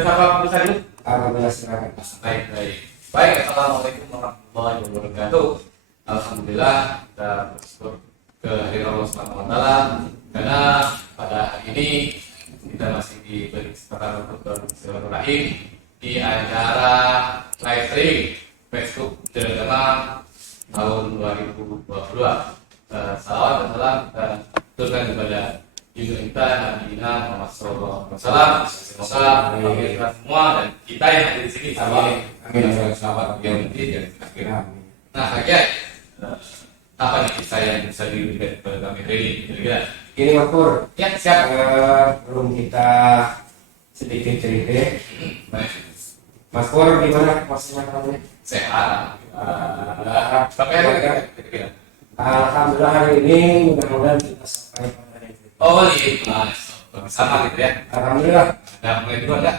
Sudah sapa pemirsa dulu? Alhamdulillah, silakan. Baik, assalamualaikum warahmatullahi wabarakatuh. Alhamdulillah kita bersyukur kehadiran Allah Subhanahu wa taala karena pada hari ini kita masih diberi kesempatan untuk bersilaturahim di acara live streaming Facebook Jamaah tahun 2022. Salawat dan salam kita turunkan kepada junjungan kita Nabi Muhammad SAW. Semoga kita semua dan kita yang ada di sini amin. Selamat berganti dan akhir. Nah, Hajar, apa nih kisah yang bisa diberikan kepada kami hari ini? Kira-kira? Ini Mas Pur. Ya, siap. Belum kita sedikit cerita. Baik. Mas Pur, gimana posisinya kamu? Sehat. Tapi ada kira-kira? Alhamdulillah hari ini mudah-mudahan kita sampai pada hari itu. Oh iya, sama gitu ya. Alhamdulillah. Nah, mulai dulu enggak?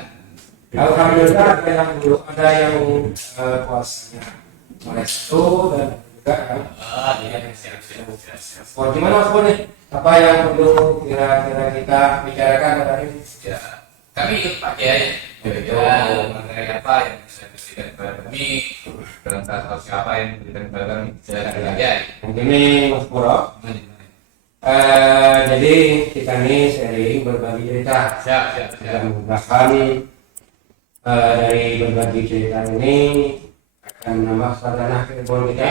Alhamdulillah ada yang puasanya mulai satu dan juga kan. Iya, siap. Wah, gimana Mas Pur nih? Apa yang perlu kira-kira kita bicarakan pada hari ini? Ya, kami ikut pakai aja. Kira-kira mengenai apa yang bisa diberikan kepada kami, dalam kasus apa yang diberikan kepada kami, silakan aja. Ini Mas Pur. Jadi kita nih sharing berbagi cerita. Siap. Dan mudah-mudahan dari berbagi cerita ini akan menambah suasana kehidupan kita.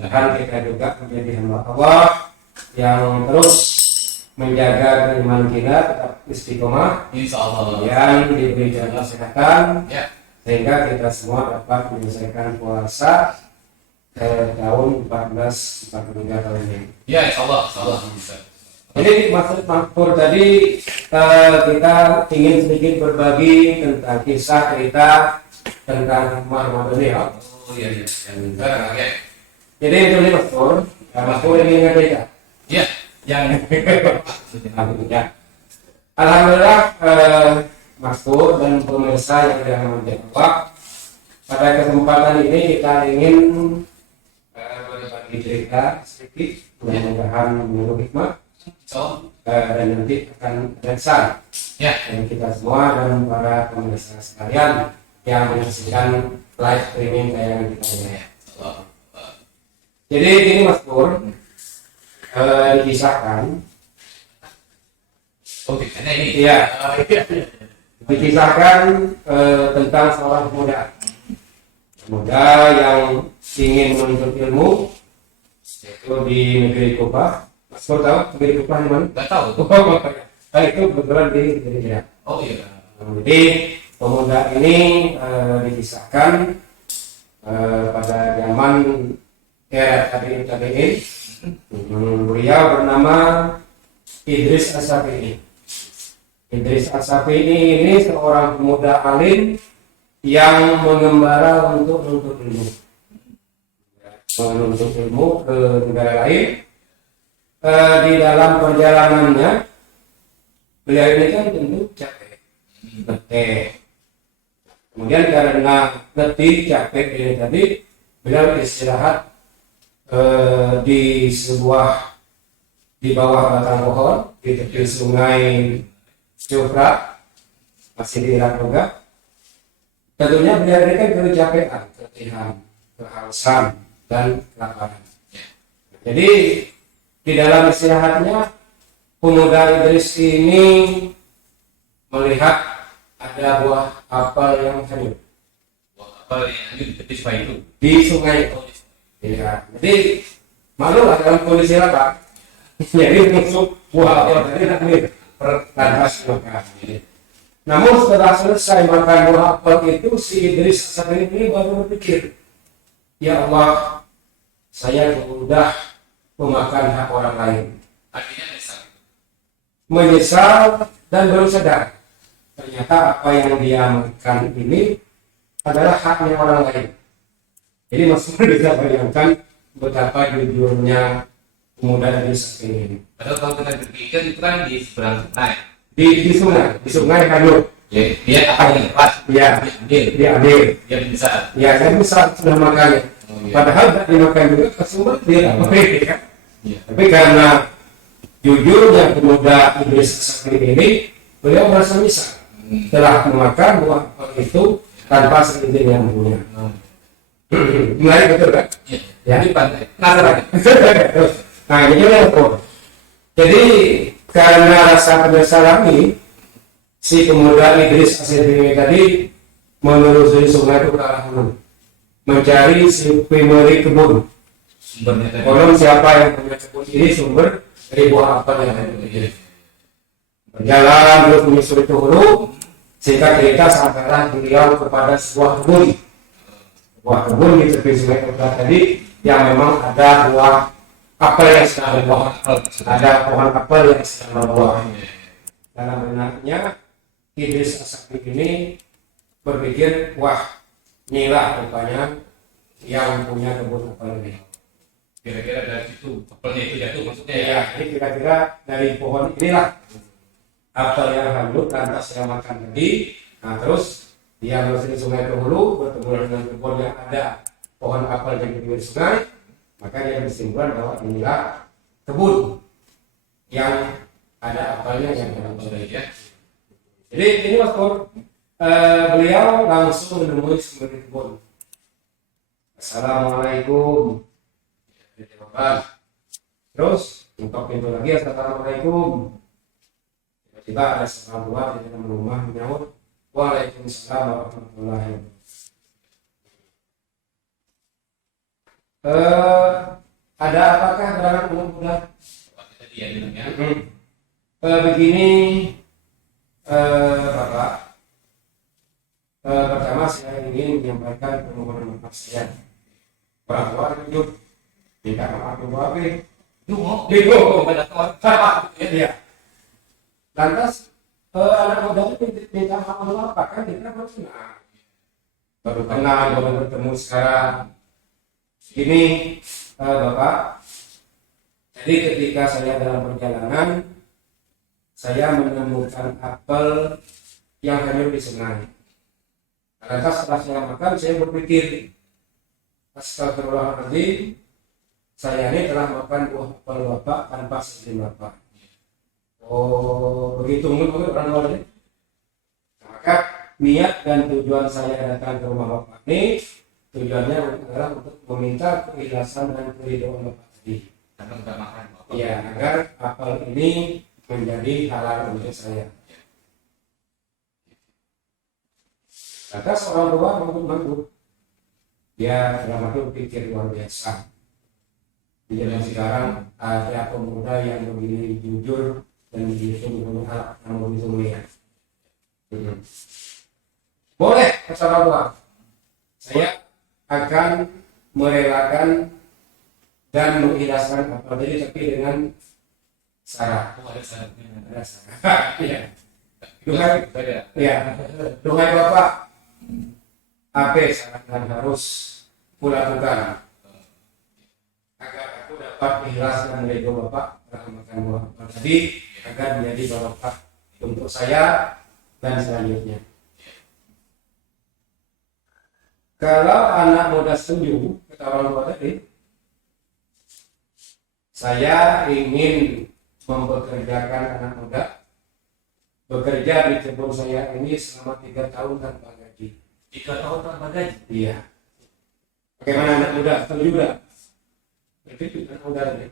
Dan kita juga menjadi hamba Allah yang terus menjaga keimanan kita tetap istiqomah, Insyaallah. yang diberi jalan kesehatan, Ya. sehingga kita semua dapat menyelesaikan puasa tahun 1443 tahun ini. Ya, insyaallah bisa. Jadi maksud Makpur tadi kita ingin sedikit berbagi tentang kisah cerita tentang Ramadan ya. Oh iya. Sekarang ya. Jadi itu nih Makpur ini cerita. Ya, yang Ya. Alhamdulillah Makpur dan pemirsa yang dirahmati Allah, pada kesempatan ini kita ingin berbagi cerita sedikit, mudah-mudahan menurut hikmah. Dan nanti akan berkesan ya, dan kita semua dan para pemirsa sekalian yang menyaksikan live streaming tayangan kita ini. Jadi ini Mas Pur, dikisahkan. Oke, ini. Iya. Dikisahkan tentang seorang pemuda yang ingin menuntut ilmu yaitu di negeri Kubah. Mas Pur tahu negeri Kubah di mana? Enggak tahu. Itu kebetulan di Indonesia. Oh iya. Jadi pemuda ini dikisahkan pada zaman era tabi'in. Beliau bernama Idris As-Syafi'i. Idris As-Syafi'i ini seorang pemuda alim yang mengembara untuk menuntut ilmu. Menuntut ilmu ke negara lain. Di dalam perjalanannya beliau ini kan tentu capek, letih. Kemudian karena letih, capek ini tadi, beliau istirahat di bawah batang pohon di tepi sungai Jufra, masih di Irak juga. Tentunya beliau ini kan kecapean, keletihan, kehausan dan kelaparan. Jadi di dalam istirahatnya pemuda Idris ini melihat ada buah apel yang hanyut. Buah apel yang hanyut di tepi sungai itu. Di sungai itu. Ya. Jadi malu lah dalam kondisi lapar. Jadi musuh buah apel tadi nanti pertandas makan. Namun setelah selesai makan buah apel itu, si Idris saat ini baru berpikir, ya Allah, saya sudah memakan hak orang lain. Artinya Menyesal dan baru sadar ternyata apa yang dia makan ini adalah haknya orang lain. Jadi maksudnya bisa bayangkan betapa jujurnya pemuda dari ini. Padahal kalau kita berpikir itu kan di seberang sungai. Di sungai Hanyut. Ya, dia akan lepas. Dia ambil. Dia bisa. Ya, saya bisa sudah makannya. Padahal tidak dimakan juga ke sumber dia. Tapi karena jujurnya pemuda Idris As-Syafi'i ini, beliau merasa misal. telah memakan buah apel itu tanpa seizin yang punya. Menarik betul kan? Ya. Di pantai. Nah ini juga yang pro. Jadi karena rasa penyesalan ini, si pemuda Idris Asy-Syibini tadi menelusuri sungai itu ke arah hulu, mencari si pemilik kebun. Sumbernya tadi. Konon siapa yang punya kebun ini sumber dari buah apel yang ada. Berjalan terus menyusuri ke hulu, sehingga cerita seantara beliau kepada sebuah kebun. Buah kebun di tepi sungai Efrat tadi yang memang ada buah apel yang sedang berbuah, ada pohon apel yang sedang berbuah. Dalam benaknya Idris Asy-Syibini ini berpikir, wah inilah rupanya yang punya kebun apel ini. Kira-kira dari situ apelnya itu jatuh maksudnya ya. Ya, ini kira-kira dari pohon inilah apel yang hanyut lantas saya makan tadi. Nah terus dia menelusuri sungai ke hulu, bertemu dengan kebun yang ada pohon apel di pinggir sungai, maka dia berkesimpulan bahwa inilah kebun yang ada apelnya yang ada apelnya. Ya. Jadi ini Mas Pur, beliau langsung menemui pemilik kebun. Assalamualaikum. Terus buka pintu lagi, assalamualaikum. Tiba-tiba ada seorang tua di dalam rumah menyahut, waalaikumsalam warahmatullahi wabarakatuh. Ada apakah barang mudah? Tadi ya bilangnya. Begini, Bapak. Pertama saya ingin menyampaikan permohonan maaf saya. Orang tua jujur, minta maaf dulu apa? Bingung. Iya. Lantas anak muda itu minta maaf dulu apa? Kan kita baru kenal, baru bertemu sekarang. Ini Bapak. Jadi ketika saya dalam perjalanan, saya menemukan apel yang hanyut di sungai. Lantas setelah saya makan, saya berpikir, astagfirullahaladzim, saya ini telah makan buah apel Bapak tanpa seizin Bapak. Oh, begitu mungkin orang luar ini. Maka niat dan tujuan saya datang ke rumah Bapak ini, tujuannya adalah untuk meminta keikhlasan dan keridhaan Bapak tadi. Karena udah makan. Ya, agar apel ini menjadi halal untuk saya. Kata seorang tua mangguk. Dia dalam hati berpikir luar biasa. Di zaman sekarang ada pemuda yang begini jujur dan begitu berhak yang begitu mulia. Boleh, kata seorang tua. Saya akan merelakan dan mengikhlaskan apel tadi, tapi dengan syarat. Ada syaratnya. Ada syarat. Iya. Duhai Bapak, apa syarat yang harus kulakukan agar aku dapat ikhlas dan meridho Bapak makan buah apel tadi, agar menjadi barokah untuk saya dan selanjutnya. Kalau anak muda setuju, kata orang tua tadi, saya ingin mempekerjakan anak muda bekerja di kebun saya ini selama 3 tahun tanpa gaji. 3 tahun tanpa gaji? Iya. Bagaimana anak muda? Setuju tidak? Itu anak muda ini.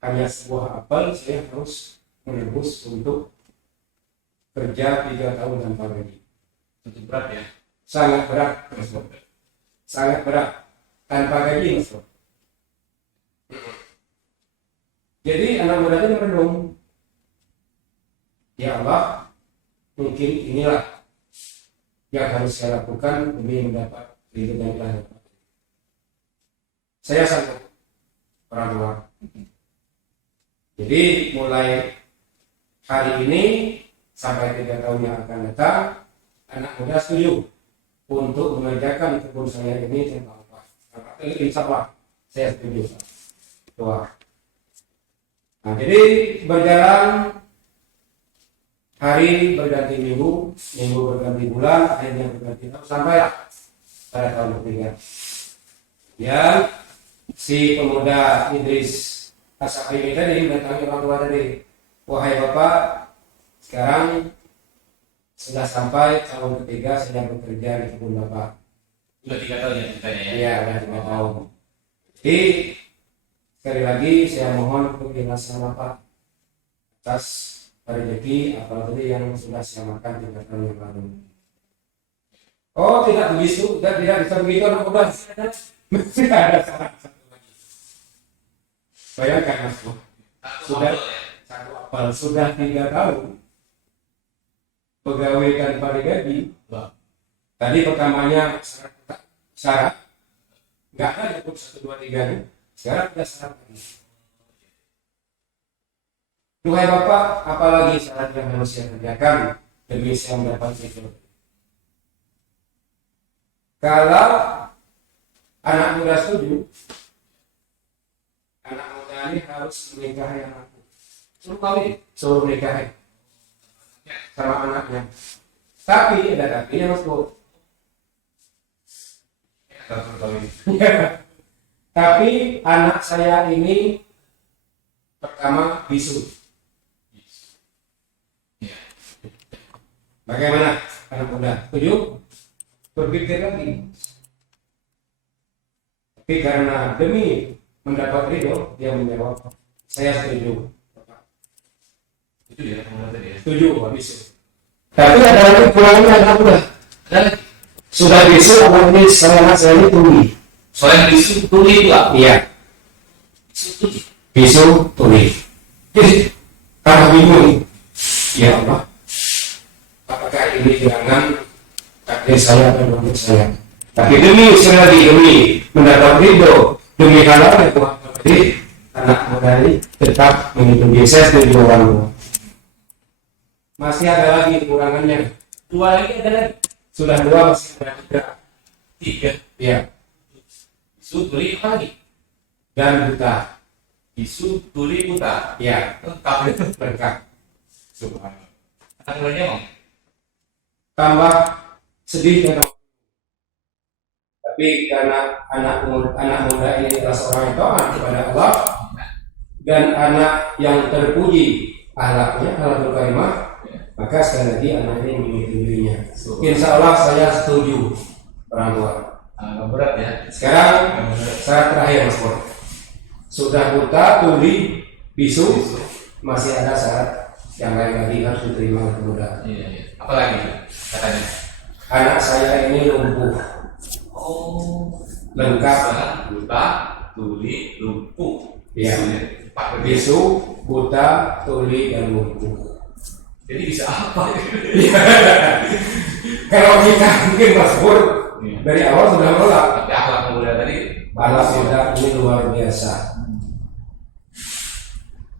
Hanya sebuah apel saya harus menebus untuk kerja 3 tahun tanpa gaji. Itu berat ya? Sangat berat. Sangat berat. Tanpa gaji, Mas. Jadi anak muda ini merenung, ya Allah, mungkin inilah yang harus saya lakukan demi mendapat ridho dan ilahnya. Saya sanggup, orang tua. Jadi mulai hari ini sampai 3 tahun yang akan datang, anak muda setuju untuk mengerjakan kebun saya ini tanpa upah. Insya Allah saya setuju. Doa. Nah, jadi berjalan hari berganti minggu, minggu berganti bulan, akhirnya berganti tahun, sampailah pada tahun ketiga. Ya, si pemuda Idris Asy-Syibini tadi mendatangi orang tua tadi, wahai Bapak, Sekarang sudah sampai tahun ketiga saya bekerja di kebun bapak. Udah 3 tahun ya ceritanya ya? Iya, udah 3 tahun. Jadi sekali lagi saya mohon untuk dilaksanakan bapak atas rezeki apalagi yang sudah saya makan 3 tahun yang lalu. Oh, tidak begitu, tidak bisa begitu anak muda. Masih ada salah satu lagi. Bayangkan mas, sudah satu apal sudah 3 tahun pegawai tanpa digaji. Tadi pertamanya syarat nggak ada cukup 1, 2, 3 nih. Sekarang sudah syarat lagi. Duhai Bapak, apalagi syarat yang harus saya kerjakan demi saya mendapat itu. Kalau anak muda setuju, anak muda ini harus menikahi anakku. Suruh nikahi sama anaknya. Tapi ada tapinya mas Bu. Tapi anak saya ini pertama bisu. Bagaimana anak muda? Setuju? Berpikir lagi. Tapi karena demi mendapat ridho, dia menjawab, saya setuju. Itu dia teman tadi ya. Setuju, habis. Tapi ada lagi pulangnya anak muda. Sudah bisu, anak ini saya ini tuli. Soalnya bisu tuli juga. Iya. Bisu tuli. Jadi, kalau bingung, ya Allah, apakah ini gerangan takdir saya atau menurut saya? Tapi demi sekali demi mendapat ridho, demi halal itu jadi anak muda ini tetap mengikuti saya setuju orang tua. Masih ada lagi kekurangannya. 2 lagi ada lagi. Sudah 2 masih ada 3. ya. Bisu tuli apa lagi? Dan buta. Bisu tuli buta. Ya, Lengkap itu. lengkap. Subhanallah. Anak mudanya mau? Tambah sedih dan tapi karena anak muda ini adalah seorang yang taat kepada Allah dan anak yang terpuji akhlaknya, akhlakul karimah, maka sekali lagi anak ini menyutuinya. Insya Allah saya setuju orang tua. Berat ya. Sekarang syarat terakhir Mas Pur. Sudah buta, tuli, bisu, masih ada syarat yang lain lagi harus diterima oleh pemuda. Iya. Apa lagi katanya? Anak saya ini lumpuh. Oh, Lengkap. buta, tuli, lumpuh. Iya. Pak Bisu, buta, tuli, dan lumpuh. Jadi bisa apa? Kalau kita mungkin Mas Pur dari awal sudah menolak. Tapi akhlak muda tadi. Balas muda ini luar biasa.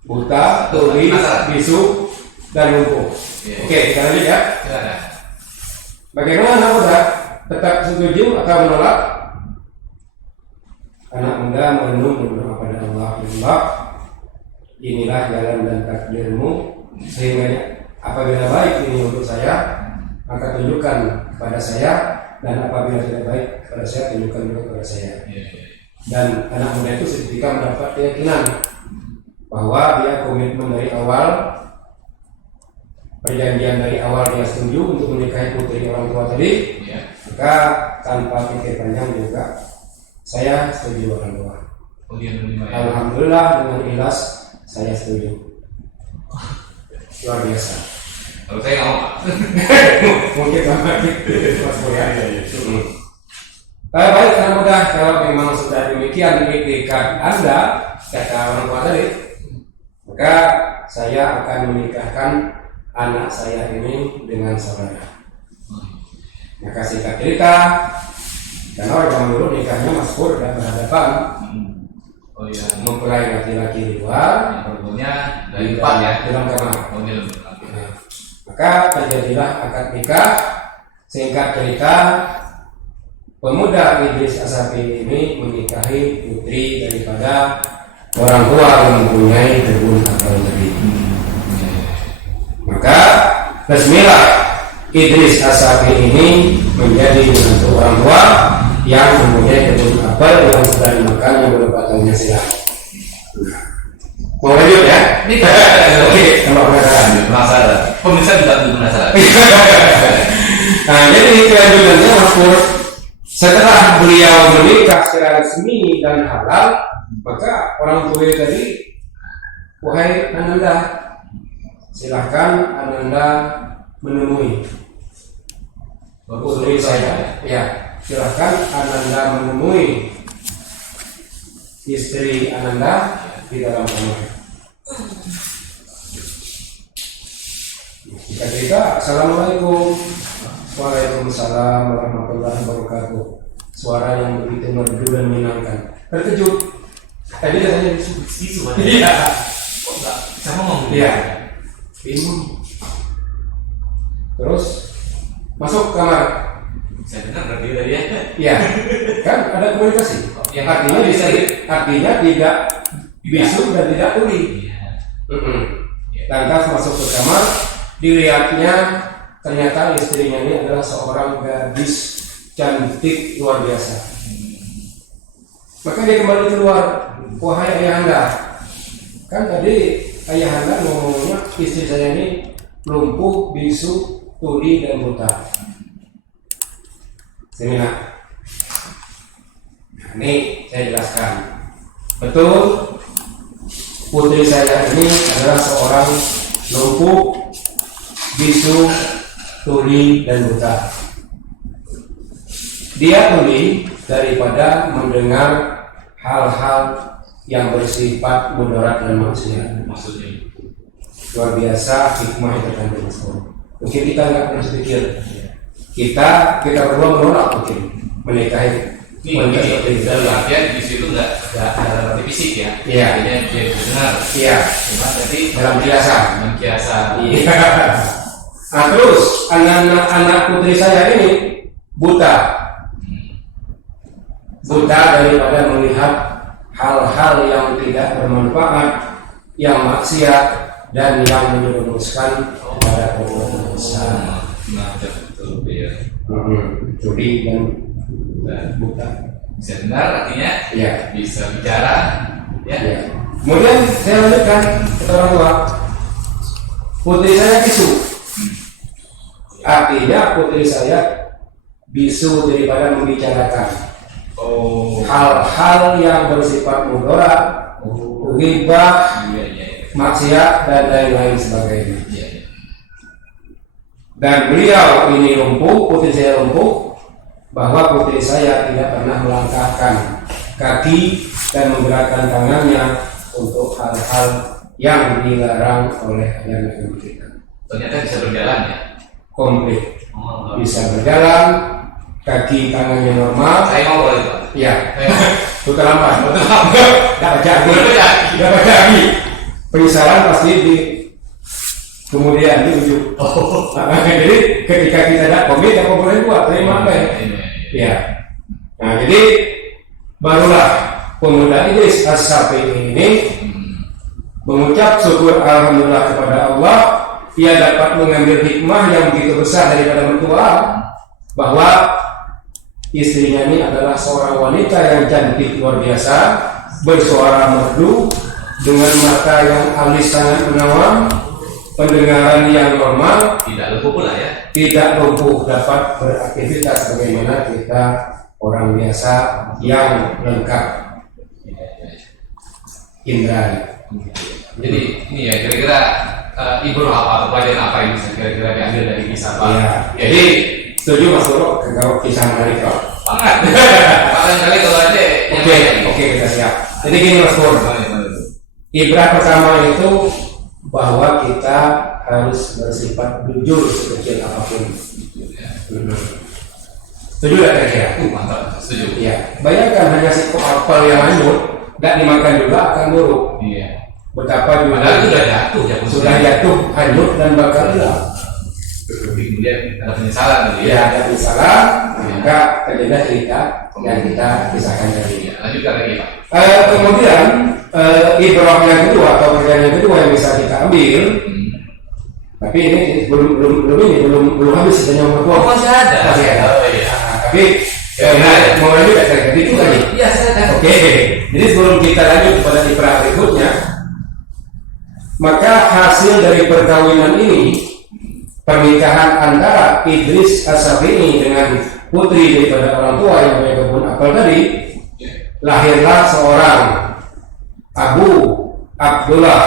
Buta, tuli, bisu, dan lumpuh. Oke, kita lanjut ya. Silakan. Bagaimana anak muda? Tetap setuju atau menolak? Anak muda merenung kepada Allah. Inilah jalan dan takdirmu, sehingga apabila baik ini untuk saya, maka tunjukkan kepada saya, dan apabila tidak baik kepada saya, tunjukkan juga kepada saya. Dan anak muda itu seketika mendapat keyakinan bahwa dia komitmen dari awal, perjanjian dari awal dia setuju untuk menikahi putri orang tua tadi, maka tanpa pikir panjang juga saya setuju orang tua. Alhamdulillah dengan ikhlas saya setuju. Luar biasa. Kalau saya nggak mau. Mungkin sama Mas Boya. Baik, anak muda, kalau memang sudah demikian ikhtiar Anda kata orang tua tadi, maka saya akan menikahkan anak saya ini dengan saudara. Maka singkat cerita, karena orang zaman dulu nikahnya Mas Pur dan berhadapan. Oh iya. Mempelai laki-laki di luar, Perempuannya dari depan ya. dalam kamar. Oh iya. Maka terjadilah akad nikah. Singkat cerita, pemuda Idris Asafi ini menikahi putri daripada orang tua yang mempunyai kebun apel tadi. Maka resmilah Idris Asafi ini menjadi menantu orang tua yang mempunyai kebun apel yang sudah dimakan yang beberapa tahunnya silam. Mau lanjut ya? Ini Oke, kalau penasaran. penasaran. Pemirsa juga belum penasaran. Nah, jadi kelanjutannya Mas Pur, setelah beliau menikah secara resmi dan halal, maka orang tua tadi, wahai Ananda, silahkan Ananda menemui putri saya. Ya, silahkan Ananda menemui istri Ananda di dalam kamar. Kita cerita, Assalamualaikum. Waalaikumsalam warahmatullahi wabarakatuh. Suara yang begitu merdu dan menyenangkan. Terkejut. Tadi katanya bisu. Iya. Kok enggak bisa ngomong? Iya. Bingung. Terus masuk kamar. Saya dengar berdiri tadi ya. Iya. Kan ada komunikasi. Yang Artinya bisa, artinya tidak bisu dan tidak tuli. Iya. Lantas masuk ke kamar, dilihatnya ternyata istrinya ini adalah seorang gadis cantik luar biasa. Maka dia kembali keluar, wahai ayahanda, kan tadi ayahanda ngomongnya istri saya ini lumpuh, bisu, tuli dan buta. Seminar. Nah, ini saya jelaskan. Betul, putri saya ini adalah seorang lumpuh, bisu, tuli dan buta. Dia tuli daripada mendengar hal-hal yang bersifat mudarat dan maksiat. Maksudnya Luar biasa hikmah yang terkandung. Mungkin kita nggak pernah berpikir. Kita berdua menolak mungkin menikahi ini wanita seperti itu. dalam artian di situ nggak ada arti fisik ya. Iya. Jadi dia bisa dengar. Iya. Cuma tadi Dalam kiasan. mengkiasa. Iya. Nah terus anak putri saya ini buta daripada melihat hal-hal yang tidak bermanfaat, yang maksiat dan yang menyerumuskan kepada perbuatan dosa. Nah, betul ya. Judi dan buta. Bisa dengar artinya Ya. bisa bicara ya. Ya. Kemudian saya lanjutkan ke orang tua. Putri saya bisu. Artinya putri saya bisu daripada membicarakan hal-hal yang bersifat mudarat, ghibah, Iya. maksiat dan lain-lain sebagainya. Iya. Dan beliau ini lumpuh, putri saya lumpuh, bahwa putri saya tidak pernah melangkahkan kaki dan menggerakkan tangannya untuk hal-hal yang dilarang oleh agama kita. Ternyata bisa berjalan ya. Komplit, Oh, bisa berjalan, kaki tangannya normal. saya mau boleh Pak. Ya, Saya putar lampas, dapat jadi, Dapat dapat jadi. Penyesalan pasti di kemudian di ujung. Oh. Jadi ketika kita tidak komit, apa boleh buat terima apa ya? Ya. Nah, jadi barulah pemuda Idris As-Safi'i ini mengucap syukur alhamdulillah kepada Allah. Ia dapat mengambil hikmah yang begitu besar daripada mertua, bahwa istrinya ini adalah seorang wanita yang cantik luar biasa, bersuara merdu, dengan mata yang alis sangat menawan, pendengaran yang normal, Tidak lumpuh pula ya. tidak lumpuh, dapat beraktivitas sebagaimana kita orang biasa yang lengkap indra. Jadi ini ya kira-kira ibu apa atau pelajaran apa yang bisa kira-kira diambil dari kisah Pak? Ya, jadi setuju Mas Bro kalau kisah menarik kok. Banget. Bahkan kali kalau ada Oke, kita siap. Jadi gini Mas Bro, ibrah pertama itu bahwa kita harus bersifat jujur sekecil apapun. Setuju tidak kira-kira? Mantap, setuju. Iya. Bayangkan hanya si apel yang hanyut, tidak dimakan juga akan buruk. Iya. Betapa juga Padahal itu sudah jatuh ya. sudah jatuh, hanyut dan bakal hilang. Kemudian ada penyesalan tadi Ya, ya. ada salah, maka terjadi cerita yang kita kisahkan tadi. Iya, lanjutkan lagi Pak. Kemudian ibrah yang kedua atau pelajaran yang kedua yang bisa kita ambil, tapi ini belum habis sebenarnya nomor dua. Masih ada. Masih ada. Oh iya. Tapi mau lanjut dari itu tadi. Iya, saya ada. Oke, jadi sebelum kita lanjut kepada ibrah berikutnya, Maka hasil dari perkawinan ini, pernikahan antara Idris As-Safi'i dengan putri daripada orang tua yang punya kebun apel tadi, lahirlah seorang Abu Abdullah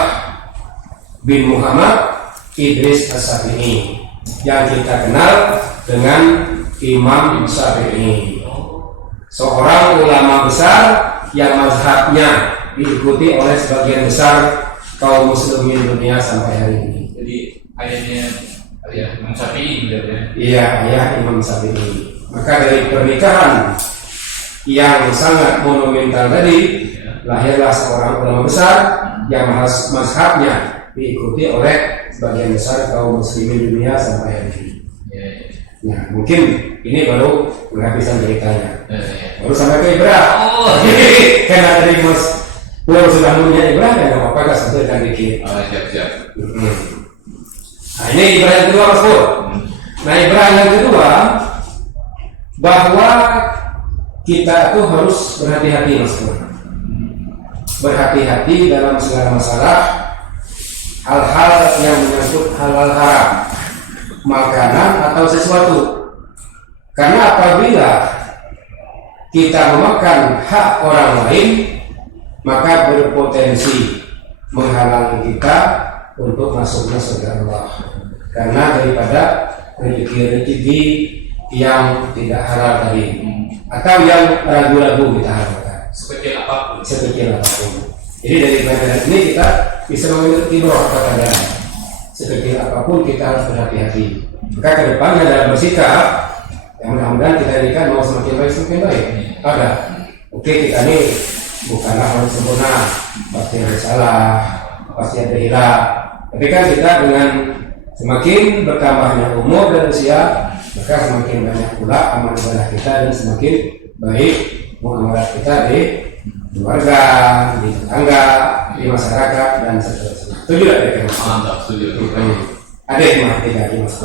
bin Muhammad Idris As-Safi'i yang kita kenal dengan Imam Syafi'i, seorang ulama besar yang mazhabnya diikuti oleh sebagian besar kaum muslimin dunia sampai hari ini. Jadi ayahnya Imam Syafi'i gitu ya. Iya, ayah Imam Syafi'i. Maka dari pernikahan yang sangat monumental tadi, lahirlah seorang ulama besar yang mazhabnya diikuti oleh sebagian besar kaum muslimin dunia sampai hari ini. Nah, mungkin ini baru penghabisan ceritanya. Baru sampai ke Ibrah. Karena dari Mas Pur sudah punya Ibrah, dan apa-apa kita sebutkan dikit. Siap. Nah, ini Ibrah yang kedua, Mas Pur. Nah, Ibrah yang kedua, bahwa kita tuh harus berhati-hati, Mas Pur. Berhati-hati dalam segala masalah, hal-hal yang menyangkut halal haram, makanan atau sesuatu. Karena apabila kita memakan hak orang lain, maka berpotensi menghalangi kita untuk masuknya surga Allah. Karena daripada rezeki-rezeki yang tidak halal tadi, atau yang ragu-ragu kita harapkan, sekecil apapun. Jadi dari pelajaran ini kita bisa memiliki ibrah kepada sekecil apapun kita harus berhati-hati. Maka ke depannya dalam bersikap, yang mudah-mudahan kita ini kan mau semakin baik. Ada, oke, kita ini bukanlah orang sempurna, pasti ada salah, pasti ada hilaf. Tapi kan kita dengan semakin bertambahnya umur dan usia, maka semakin banyak pula amal ibadah kita dan semakin baik muamalah kita di keluarga, di tetangga, di masyarakat dan seterusnya. Setuju tidak? Mantap, setuju. Ada hikmah tiga Mas.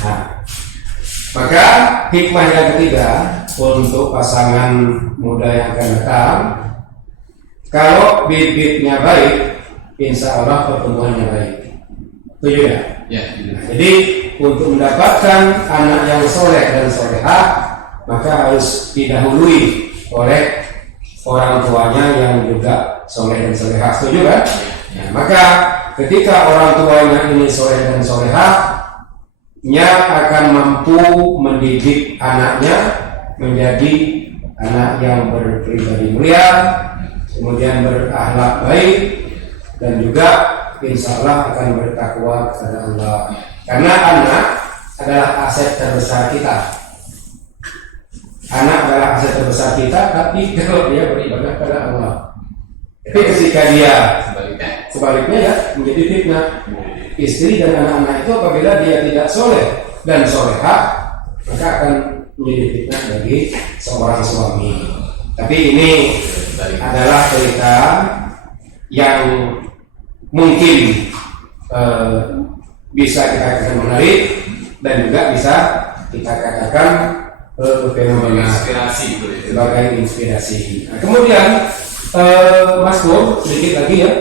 Nah, maka hikmah yang ketiga untuk pasangan muda yang akan datang, kalau bibitnya baik, insya Allah pertumbuhannya baik. Setuju ya? Ya. Nah, jadi untuk mendapatkan anak yang soleh dan solehah, maka harus didahului oleh orang tuanya yang juga soleh dan solehah. Setuju kan? Nah, maka ketika orang tuanya ini soleh dan solehah, nya akan mampu mendidik anaknya menjadi anak yang berpribadi mulia, kemudian berakhlak baik, dan juga insya Allah akan bertakwa kepada Allah. Karena anak adalah aset terbesar kita. Anak adalah aset terbesar kita, tapi kalau dia beribadah kepada Allah. Tapi ketika dia sebaliknya ya menjadi fitnah. Istri dan anak-anak itu apabila dia tidak soleh dan solehah, maka akan menjadi fitnah bagi seorang suami. Tapi ini adalah cerita yang mungkin bisa kita katakan menarik dan juga bisa kita katakan fenomena sebagai inspirasi. Nah, kemudian Mas Pur, sedikit lagi ya.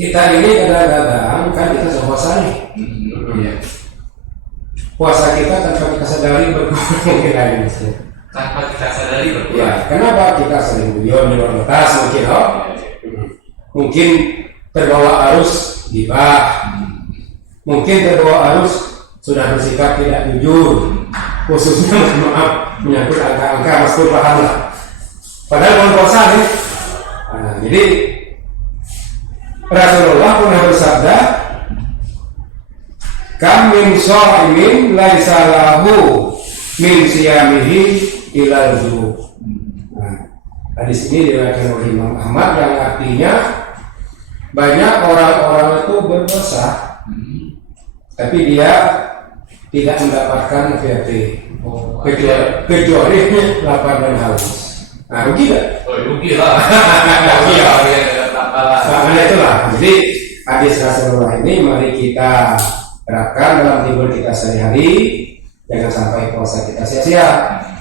Kita ini kadang-kadang kan kita sudah puasa nih. Puasa kita tanpa kita sadari berkurang kemungkinan. Tanpa kita sadari berkurang. Ya, kenapa kita sering guyon di luar batas mungkin? Mungkin terbawa arus gibah. Mungkin terbawa arus sudah bersikap tidak jujur, khususnya maaf menyangkut angka-angka, Mas Pur paham lah. Padahal bulan puasa nih. Nah, jadi Rasulullah pernah bersabda, "Kam min sha'imin laisa lahu min siyamihi ilal ju." Nah, hadis ini diriwayatkan oleh Imam Ahmad yang artinya banyak orang-orang itu berpuasa, tapi dia tidak mendapatkan VP, kecuali lapar dan haus. Nah, rugi tak? Rugi lah. Karena itulah, jadi hadis Rasulullah ini mari kita terapkan dalam hidup kita sehari-hari, jangan sampai puasa kita sia-sia.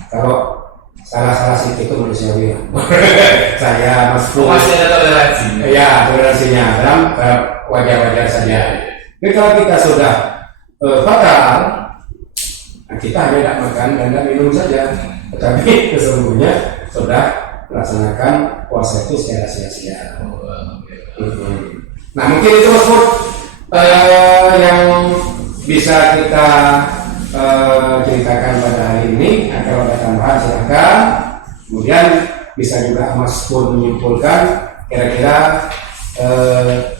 Kalau salah situ itu manusiawi. Saya Mas Pur. Masih ada toleransi. Ya, toleransinya dalam wajar-wajar saja. Tapi kalau kita sudah bakar, nah kita hanya tidak makan dan tidak minum saja. Tetapi sesungguhnya sudah melaksanakan puasa itu secara sia-sia. Nah mungkin itu Mas Pur yang bisa kita ceritakan pada hari ini. Kalau ada tambahan silakan. Kemudian bisa juga Mas Pur menyimpulkan kira-kira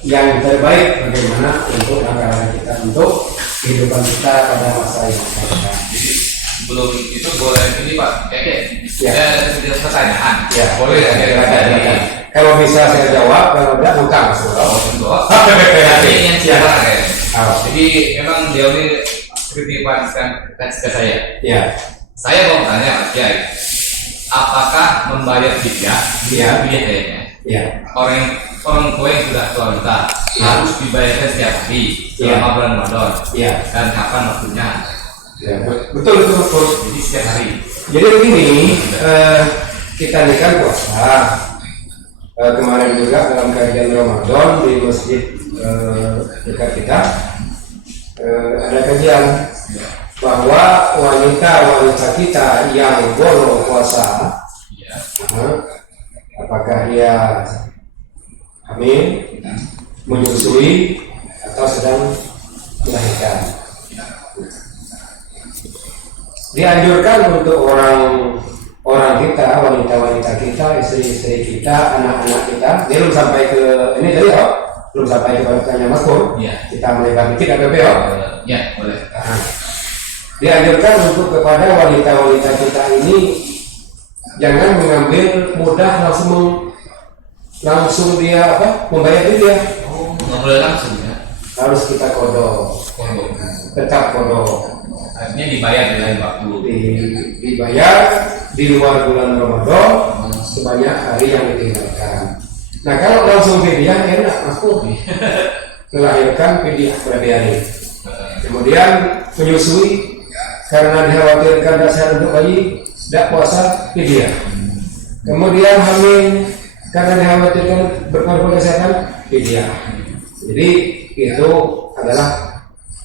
yang terbaik bagaimana untuk langkah kita untuk kehidupan kita pada masa yang akan datang. Sebelum itu boleh ini Pak, Ya. ada sedikit pertanyaan. Ya, Boleh ya, silakan. Kalau bisa saya jawab, kalau tidak bukan Mas Pur. Tapi yang siapa ya? Oh. Jadi memang dia ini seperti Pak ke saya. Ya, Saya mau tanya Mas Kiai, apakah membayar fidyah? Ya. Fidyah kayaknya. ya, Orang tua yang sudah tua renta Ya. harus dibayarkan setiap hari Ya. selama bulan Ramadan. ya, Dan kapan waktunya? ya. Betul Mas Pur. Jadi setiap hari. Jadi begini, kita ini kan puasa. Kemarin juga dalam kajian Ramadan di masjid dekat kita ada kajian bahwa wanita kita yang bolong puasa, Ya. apakah dia hamil, menyusui, atau sedang melahirkan. Dianjurkan untuk orang kita, wanita kita, istri-istri kita, anak-anak kita. Dia belum sampai ke ini tadi ya, belum sampai ke pertanyaan Mas Pur. Ya. Kita melebar dikit APP ya. Ya, boleh. Dianjurkan untuk kepada wanita-wanita kita ini jangan mengambil mudah langsung dia membayar dia. Oh, nggak boleh langsung ya? Harus kita kodok, Kodok. tetap kodok. Artinya dibayar di lain waktu. Dibayar di luar bulan Ramadan sebanyak hari yang ditinggalkan. Nah kalau langsung fidyah enak Mas Pur. Melahirkan fidyah berapa hari. Kemudian menyusui karena dikhawatirkan tidak sehat untuk bayi, tidak puasa fidyah. Kemudian hamil karena dikhawatirkan berpengaruh kesehatan fidyah. Jadi itu adalah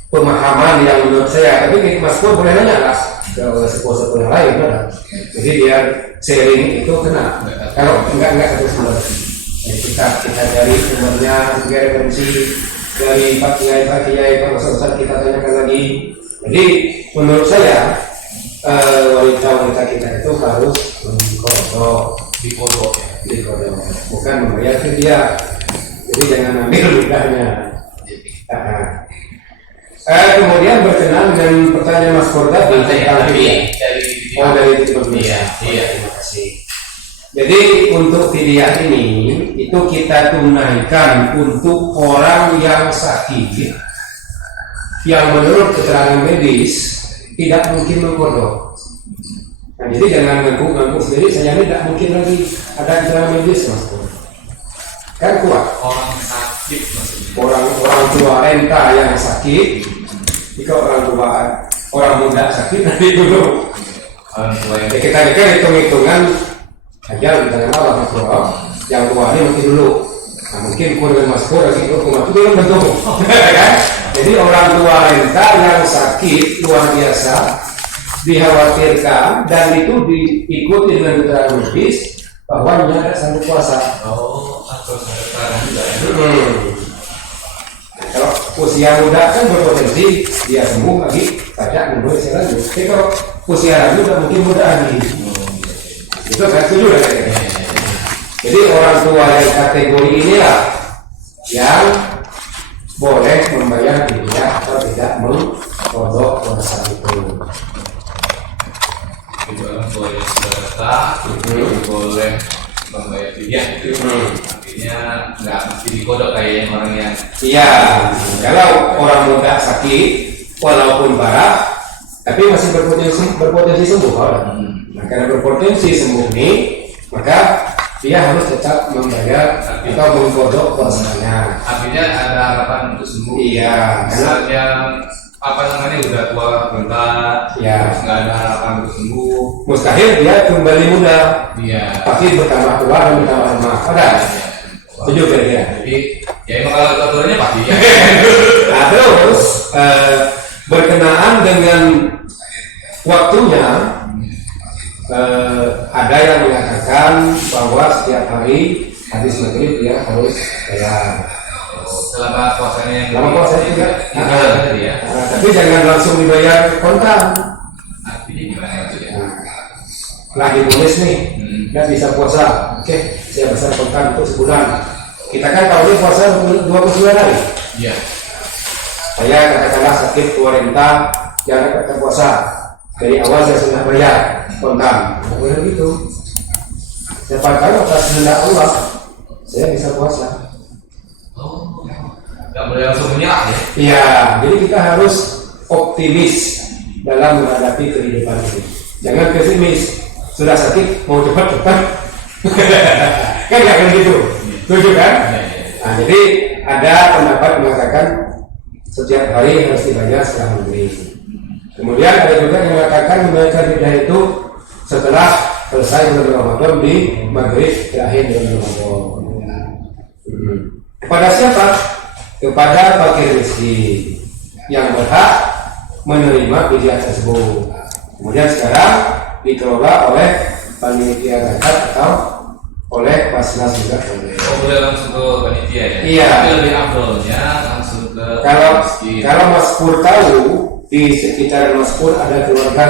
pemahaman yang menurut saya, tapi Mas Pur boleh nanya lah ke sepuh-sepuh yang lain, kan? Jadi biar sharing itu kena. Kalau enggak terus menerus. Kita dari umurnya, juga referensi dari Pak Kiai, Pak Ustaz kita tanyakan lagi. Jadi menurut saya wanita-wanita kita itu harus Dikodok ya. bukan membayar fidyah. Jadi jangan ambil mudahnya. Kemudian berkenan dengan pertanyaan Mas Pur tadi tentang fidyah. Dari Indonesia. Iya. Terima kasih. Jadi untuk fidyah ini itu kita tunaikan untuk orang yang sakit yang menurut keterangan medis tidak mungkin mengkodok. Nah, jadi jangan ngaku sendiri saya ini tidak mungkin lagi ada keterangan medis Mas Pur. Kan kuat. Orang sakit maksudnya. Orang tua renta yang sakit, jika orang muda sakit nanti dulu. Orang tua yang Kita hitung-hitungan aja dengan Allah Mas Pur. Yang tua ini mungkin dulu. Nah, mungkin kurang Mas Pur lagi itu belum tentu. Kan? Jadi orang tua renta yang sakit luar biasa dikhawatirkan dan itu diikuti dengan keterangan medis bahwa dia tidak sanggup puasa. atau sekarang juga ya. Nah, kalau usia muda kan berpotensi dia sembuh lagi, pajak membuat saya lanjut. Tapi kalau usia lanjut tidak mungkin muda lagi. Itu saya setuju ya. Jadi orang tua yang kategori inilah yang boleh membayar fidyah atau tidak mengkodok puasa itu. Jadi orang tua yang sudah datang boleh membayar fidyah itu. Artinya nggak mesti dikodok kayak orang yang Iya, kalau orang muda sakit walaupun parah tapi masih berpotensi sembuh orang. Nah, karena berpotensi sembuh ini maka dia harus tetap membayar atau mengkodok puasanya. artinya ada harapan untuk sembuh. Iya, karena Misalnya apa namanya udah tua renta, Ya. terus nggak ada harapan untuk sembuh. Mustahil dia kembali muda, Iya. pasti bertambah tua dan bertambah lemah. Ada? Setuju kira-kira? Jadi ya emang kalau aturannya pasti ya. Nah, terus berkenaan dengan waktunya, ada yang mengatakan bahwa setiap hari habis maghrib dia harus bayar. Selama puasanya yang Lama puasa juga. tadi ya. Tapi jangan langsung dibayar kontan. Artinya gimana itu ya? Nah, lagi nulis nih, nggak bisa puasa. Oke, saya besar kontan untuk sebulan. Kita kan tahunnya puasa 29 hari. Iya. Saya katakanlah sakit renta, jangan kata puasa. Dari awal saya sudah bayar kontan. Nggak boleh gitu. Siapa tahu atas kehendak Allah, saya bisa puasa. Oh, nggak boleh langsung menyerah ya? Iya, jadi kita harus optimis dalam menghadapi kehidupan ini. Jangan pesimis. Sudah sakit, mau cepat-cepat. Kan nggak kayak gitu. Setuju kan? Nah, jadi ada pendapat mengatakan setiap hari harus dibayar setelah maghrib. Kemudian ada juga yang mengatakan membayar fidyah itu setelah selesai bulan Ramadan di maghrib terakhir bulan Ramadan. Kepada siapa? Kepada fakir miskin yang berhak menerima fidyah tersebut. Kemudian sekarang dikelola oleh panitia zakat atau oleh Basnas juga boleh. Oh, boleh langsung ke panitia ya? Iya. Tapi lebih afdolnya langsung ke miskin. Kalau Mas Pur tahu di sekitar Mas Pur ada keluarga,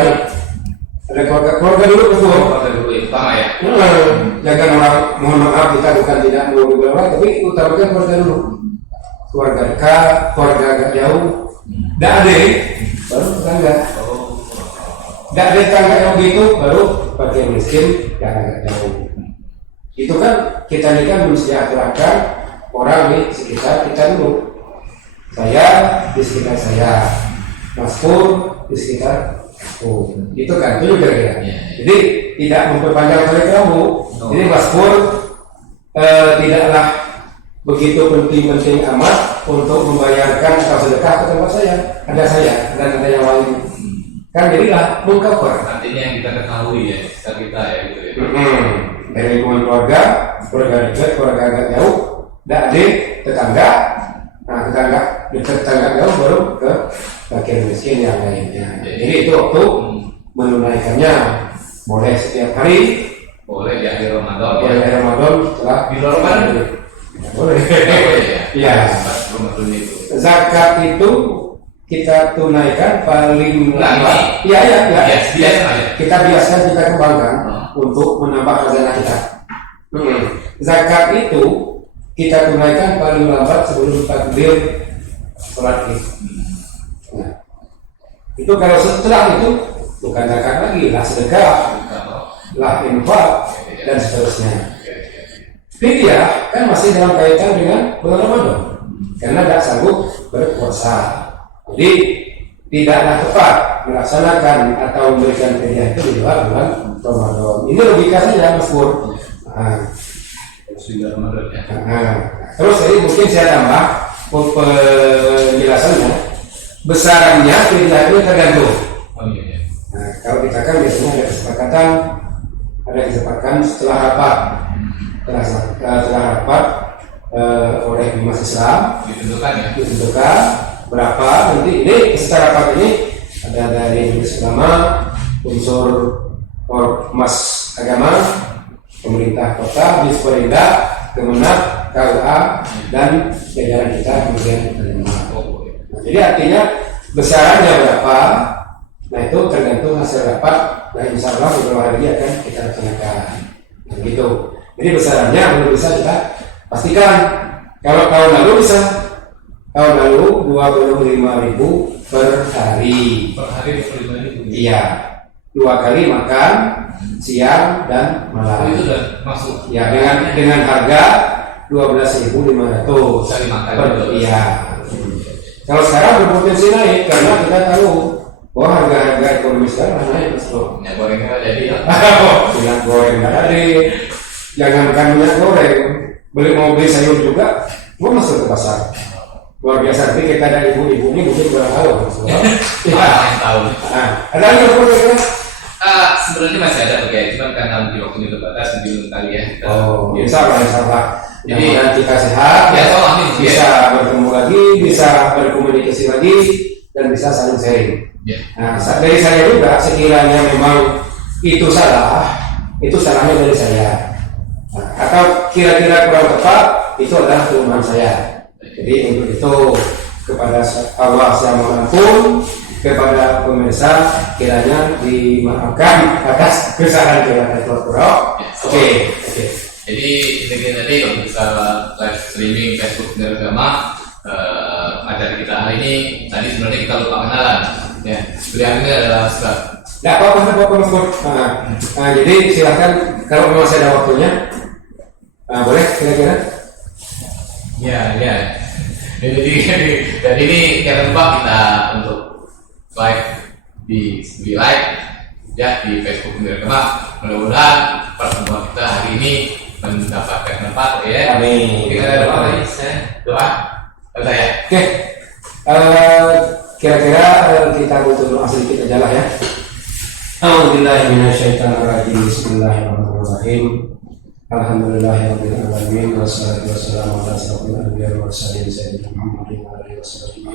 ada keluarga dulu betul. Keluarga dulu itu utama ya? Jangan orang, mohon maaf kita bukan tidak mau orang, tapi utamakan keluarga dulu. Keluarga dekat, keluarga agak jauh. Tidak ada, baru tetangga. Tidak ada tetangga yang begitu, baru fakir miskin yang agak jauh. Itu kan kita ini kan mensejahterakan orang di sekitar kita dulu. Saya di sekitar saya, Mas Pur di sekitar Pur. Itu kan itu kira-kira. Jadi tidak memperpanjang kali kamu. Jadi Mas Pur tidaklah begitu penting-penting amat untuk membayarkan atau sedekah ke tempat saya. Ada saya dan ada yang lain. Kan jadilah mengcover. Artinya yang kita ketahui ya, sekitar kita ya gitu ya. Dari lingkungan keluarga dekat, keluarga agak jauh, tidak ada tetangga. Nah, tetangga dekat, tetangga jauh baru ke fakir miskin yang lainnya. Jadi itu waktu menunaikannya boleh setiap hari, Boleh di akhir Ramadan ya. boleh dari Ramadan setelah Di luar Ramadan boleh. boleh ya. Iya. Pas Ramadan itu. Zakat itu kita tunaikan paling lambat. Iya. Biasa ya. Kita biasakan, kita kembangkan untuk menambah khazanah kita. Zakat itu kita tunaikan paling lambat sebelum takbir sholat Id. Nah, itu kalau setelah itu bukan zakat lagi, lah sedekah, lah infak dan seterusnya. Fidyah kan masih dalam kaitan dengan bulan Ramadan karena tidak sanggup berpuasa. Jadi tidaklah tepat melaksanakan atau memberikan fidyah itu di luar bulan Ramadan. Ini logika saja, Mas Pur. Sudah Ramadan ya. Terus jadi mungkin saya tambah penjelasannya. Besarannya fidyah itu tergantung. Oh iya. Nah, kalau kita kan biasanya ada kesepakatan setelah rapat, setelah rapat oleh umat Islam Ditentukan ya. ditentukan berapa. Nanti ini secara rapat ini ada dari Majelis Ulama, unsur ormas agama, pemerintah kota, Disperindak, Kemenag, KUA, dan jajaran kita kemudian menerima. Nah, jadi artinya besarannya berapa? Nah itu tergantung hasil rapat. Nah insya Allah beberapa hari lagi akan kita laksanakan. Nah, gitu. Jadi besarannya belum bisa kita pastikan. Kalau tahun lalu bisa, tahun lalu 25.000 per hari. Per hari 25.000. Iya, 2 kali makan siang dan malam. Itu udah masuk. Ya dengan harga 12.500 Cari makan per juga. iya. Kalau sekarang berpotensi naik karena kita tahu bahwa harga-harga ekonomi sekarang naik, Mas Bro. Minyak gorengnya nggak jadi ya. Minyak goreng nggak ada. Jangankan minyak goreng, mau beli sayur juga, mau masuk ke pasar. luar biasa. Tapi kita ada ibu-ibu ini mungkin kurang tahu. Ya. Yang tahu. Nah, ada yang perlu Sebenarnya masih ada pakai, cuman karena di waktu ini terbatas, nanti belum kali ya. Oh, insya Allah. Jadi kita sehat, ya, amin. Bisa bertemu lagi, bisa berkomunikasi lagi, dan bisa saling sharing. Ya. Nah, dari saya juga, sekiranya memang itu salah, itu salahnya dari saya. Nah, atau kira-kira kurang tepat, itu adalah kelemahan saya. Jadi untuk itu kepada Allah saya mohon ampun, kepada pemirsa kiranya dimaafkan atas kesalahan kita. Oke. Jadi tadi kalau bisa live streaming Facebook Negara Agama acara kita hari ini, tadi sebenarnya kita lupa kenalan. Ya, beliau ini adalah Ustaz. Tidak apa-apa. Nah, jadi silakan kalau memang saya ada waktunya, boleh kira-kira. Ya. Jadi ini jangan lupa kita untuk live di live ya di Facebook Negara Agama. Mudah-mudahan pertemuan kita hari ini mendapatkan manfaat ya. Amin. Kita ada doa lagi, doa saya. Oke. Kira-kira kita butuh doa sedikit aja lah ya. A'udzubillahiminasyaitonirrajim. Bismillahirrahmanirrahim. Alhamdulillahirabbil alamin wassalatu wassalamu ala asyrofil anbiya'i wal mursalin sayyidina Muhammadin wa alihi wasallam.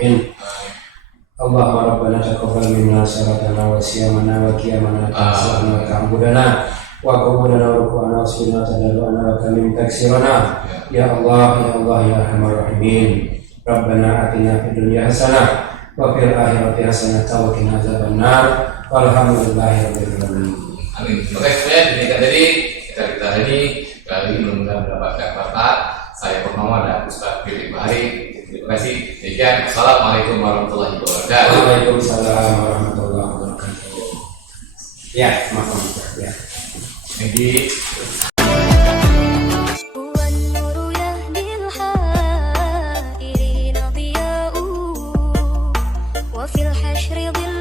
Allahumma rabbana taqabbal minna salatana wa siyamana wa qiyamana wa ta'budana wa qubulana wa ruku'ana wa sujudana tadalu'ana wa tamim taksirana. Ya Allah ya arhamar rahimin. Rabbana atina fid dunya hasanah wa fil akhirati hasanah wa qina adzabannar. Walhamdulillahirabbil alamin. Amin. Terima kasih demikian tadi kita hari ini kali mudah-mudahan mendapatkan manfaat. Saya Purnama dan Ustaz Billy Bahari. Terima kasih. Demikian. Assalamualaikum warahmatullahi wabarakatuh. Waalaikumsalam warahmatullahi wabarakatuh. Ya, maaf ya. Jadi والنور يهدي الحائرين ضياء وفي الحشر ظل